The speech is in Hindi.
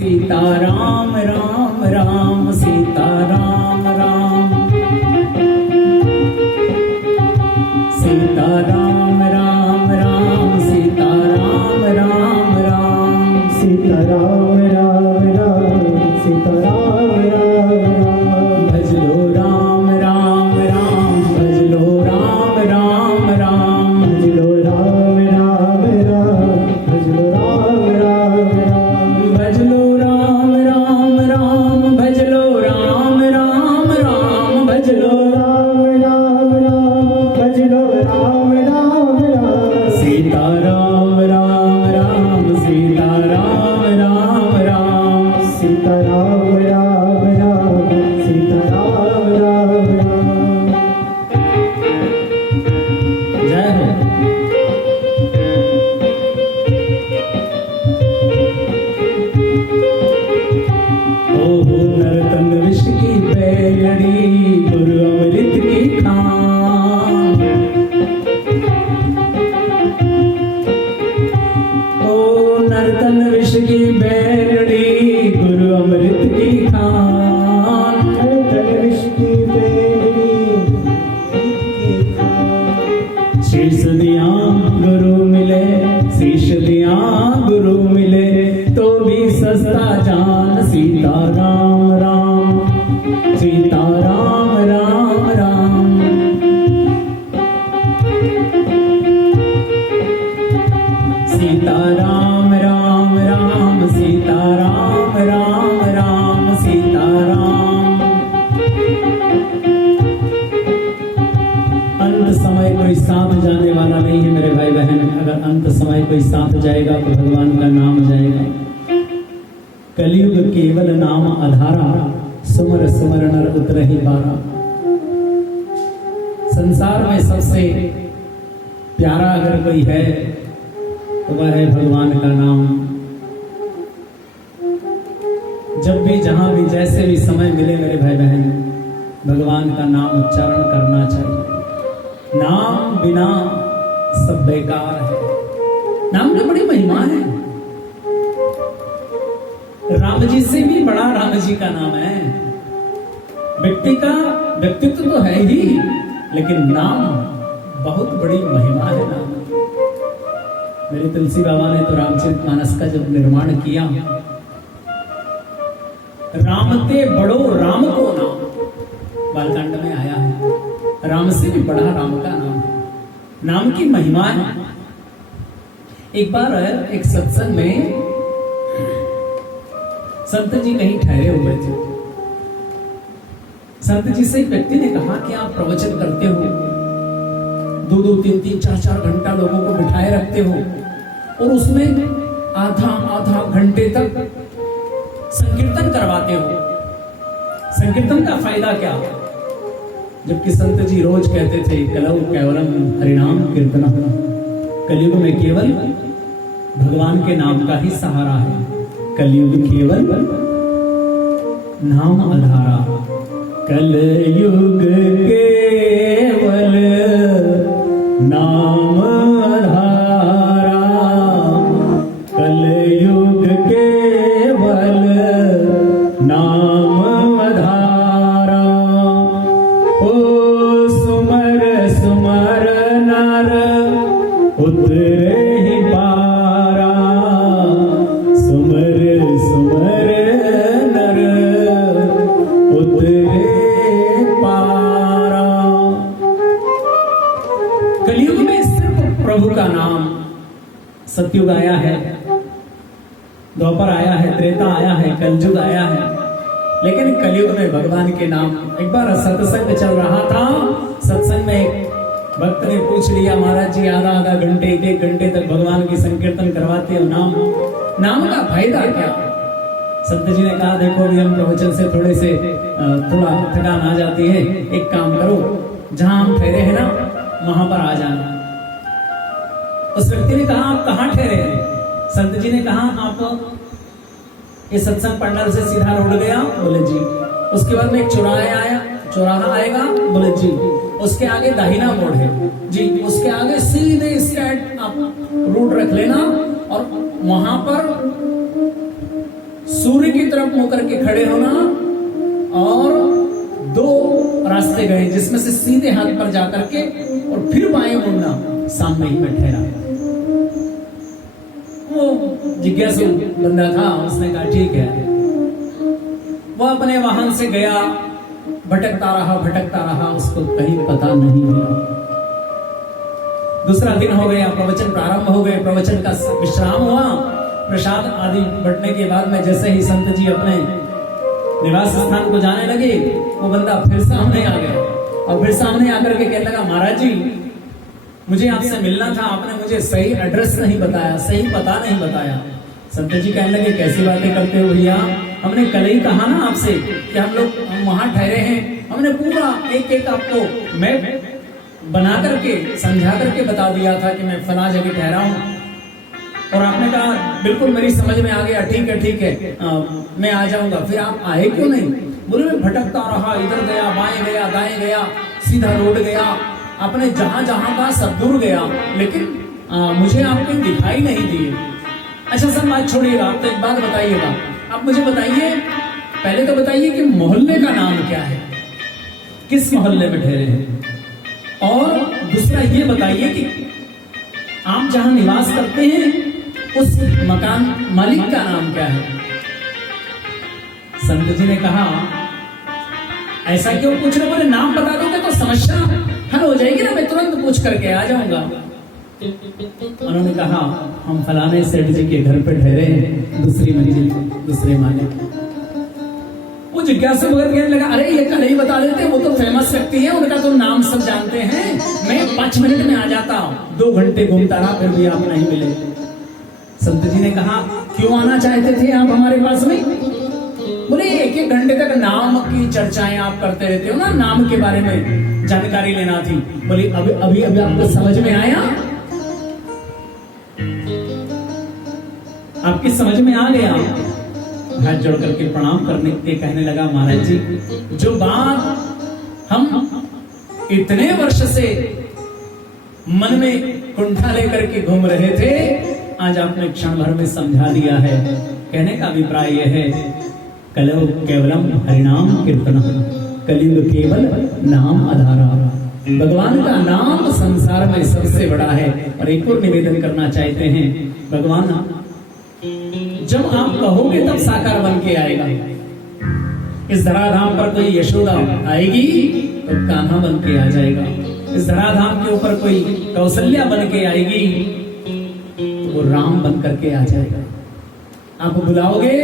सीता राम राम राम सीता राम राम सीता राम राम राम सीता राम राम राम सीता राम राम राम सीता राम राम राम भजलो राम राम राम भजलो राम राम राम भजलो राम राम राम भजलो राम राम राम भजलो राम राम राम भजलो राम राम राम भजलो राम राम राम भजलो राम राम राम सीता राम राम राम सीता राम राम राम सीता राम राम राम सीता राम राम राम जय हो। ओहो नर्तन विष की पैलड़ी गुरु अमृत की खान ओ नर्तन विष की बैलड़ी गुरु अमृत की खान नर्तन विष की बेड़ी शीश दिया गुरु मिले शीश दिया गुरु मिले तो भी सस्ता जान सीता राम राम सीता राम राम राम सीता राम राम राम सीता राम राम राम सीता राम अंत समय कोई साथ जाने वाला नहीं है मेरे भाई बहन। अगर अंत समय कोई साथ जाएगा तो भगवान का नाम जाएगा। कलयुग केवल नाम आधारा सुमर सुमर नर उतरहि बारा। संसार में सबसे प्यारा अगर कोई है तो वह है भगवान का नाम। जब भी जहां भी जैसे भी समय मिले मेरे भाई बहन भगवान का नाम उच्चारण करना चाहिए। नाम बिना सब बेकार है। नाम की बड़ी महिमा है। राम जी से भी बड़ा राम जी का नाम है। व्यक्ति का व्यक्तित्व तो है ही लेकिन नाम बहुत बड़ी महिमा है। नाम मेरे तुलसी बाबा ने तो रामचरितमानस का जब निर्माण किया रामते बड़ो राम को नाम बालकांड में आया है। राम से भी बड़ा राम का नाम है। नाम की महिमा है। एक बार एक सत्संग में संत जी कहीं ठहरे हुए थे। संत जी से एक व्यक्ति ने कहा कि आप प्रवचन करते हो, 2-2, 3-3, 4-4 घंटा लोगों को बिठाए रखते हो और उसमें आधा घंटे तक संकीर्तन करवाते हो। संकीर्तन का फायदा क्या? जबकि संत जी रोज कहते थे कलौ केवलम हरिनाम कीर्तन। कलयुग में केवल भगवान के नाम का ही सहारा है। कलयुग केवल नाम आधारा। कलयुग केवल नाम आधारा। कलयुग केवल नाम आधारा। ओ सुमर सुमर नर उतरे ही पारा। सुमर सुमर नर उतरे पारा। कलयुग में सिर्फ प्रभु का नाम। सतयुग आया है, द्वापर आया है, त्रेता आया है, कलयुग आया है, लेकिन कलयुग में भगवान के नाम। एक बार सत्संग चल रहा था। सत्संग में एक भक्त ने पूछ लिया महाराज जी आधा घंटे 1 घंटे तक भगवान की संकीर्तन करवाते हो, नाम का फायदा क्या? संत जी ने कहा देखो अभी हम प्रवचन से थोड़ा थकान आ जाती है। एक काम करो, जहां हम ठहरे हैं ना वहां पर आ जाना। उस व्यक्ति ने कहा आप कहाँ ठहरे हैं? संत जी ने कहा आप ये सत्संग पंडाल से सीधा रोड गया? बोले जी। उसके बाद में एक चौराहा आएगा? बोले जी। उसके आगे दाहिना मोड़ है जी। उसके आगे सीधे स्ट्रेट आप रूट रख लेना और वहां पर सूर्य की तरफ मुंह करके खड़े होना, और 2 रास्ते गए जिसमें से सीधे हाथ पर जाकर के और फिर बाएं मुड़ना, सामने ही में ठहरा। वो जिज्ञासु बंदा था, उसने कहा ठीक है। वो अपने वाहन से गया, भटकता रहा, उसको कहीं पता नहीं मिला। दूसरा दिन हो गया, प्रवचन प्रारंभ हो गए, प्रवचन का विश्राम हुआ, प्रसाद आदि बंटने के बाद में जैसे ही संत जी अपने निवास स्थान को जाने लगे, वो बंदा फिर सामने आ गया और फिर सामने आकर के कहने लगा, महाराज जी मुझे आपसे मिलना था, आपने मुझे सही एड्रेस नहीं बताया, सही पता नहीं बताया। संत जी कहने लगे, कैसी बातें करते हो भैया, हमने कल ही कहा ना आपसे कि हम वहां ठहरे हैं, हमने पूरा एक एक आपको मैप बना करके समझा करके बता दिया था कि मैं फला जगह ठहरा हूं, और आपने कहा बिल्कुल मेरी समझ में आ गया, ठीक है मैं आ जाऊंगा। फिर आप आए क्यों नहीं? बोले मैं भटकता रहा, इधर गया, बाएं गया, दाएं गया, सीधा रोड गया, आपने जहां जहां का सब दूर गया, लेकिन मुझे आपने दिखाई नहीं दिए। अच्छा सर बात छोड़िएगा, आप तो एक बात बताइएगा, आप मुझे बताइए, पहले तो बताइए कि मोहल्ले का नाम क्या है, किस मोहल्ले में ठहरे हैं, और दूसरा ये बताइए कि आप जहां निवास करते हैं उस मकान मालिक का नाम क्या है। संत जी ने कहा, ऐसा क्यों पूछ रहे? बोले नाम बता दोगे तो समस्या हल हो जाएगी ना, मैं तुरंत पूछ करके आ जाऊंगा। उन्होंने कहा, हम फलाने सेठ जी के घर पे ठहरे हैं, दूसरी मंजिल, दूसरे माले। वो जिज्ञासु भगत कहने लगा, अरे ये कल ही बता देते, वो तो फेमस व्यक्ति है, उनका तो नाम सब जानते हैं, मैं 5 मिनट में आ जाता हूं। 2 घंटे घूमता रहा, फिर भी आप नहीं मिले। संत जी ने कहा, क्यों आना चाहते थे आप हमारे पास में? बोले 1-1 घंटे तक नाम की चर्चाएं आप करते रहते हो ना, नाम के बारे में जानकारी लेना थी। बोले अभी आपको समझ में आया? आपकी समझ में आ गया? हाथ जोड़ करके प्रणाम करने के कहने लगा, महाराज जी जो बात हम इतने वर्ष से मन में कुंठा लेकर के घूम रहे थे, आज आपने क्षण भर में समझा दिया है। कहने का अभिप्राय यह है, कलौ केवलम हरिनाम कीर्तन, कलियुग केवल नाम आधारा। भगवान का नाम संसार में सबसे बड़ा है। और एक और निवेदन करना चाहते हैं, भगवान जब आप कहोगे तब साकार बन के आएगा। इस धराधाम पर कोई यशोदा आएगी तो कान्हा बन के आ जाएगा। इस धराधाम के ऊपर कोई कौशल्या बन के आएगी तो वो राम बन करके आ जाएगा। आप बुलाओगे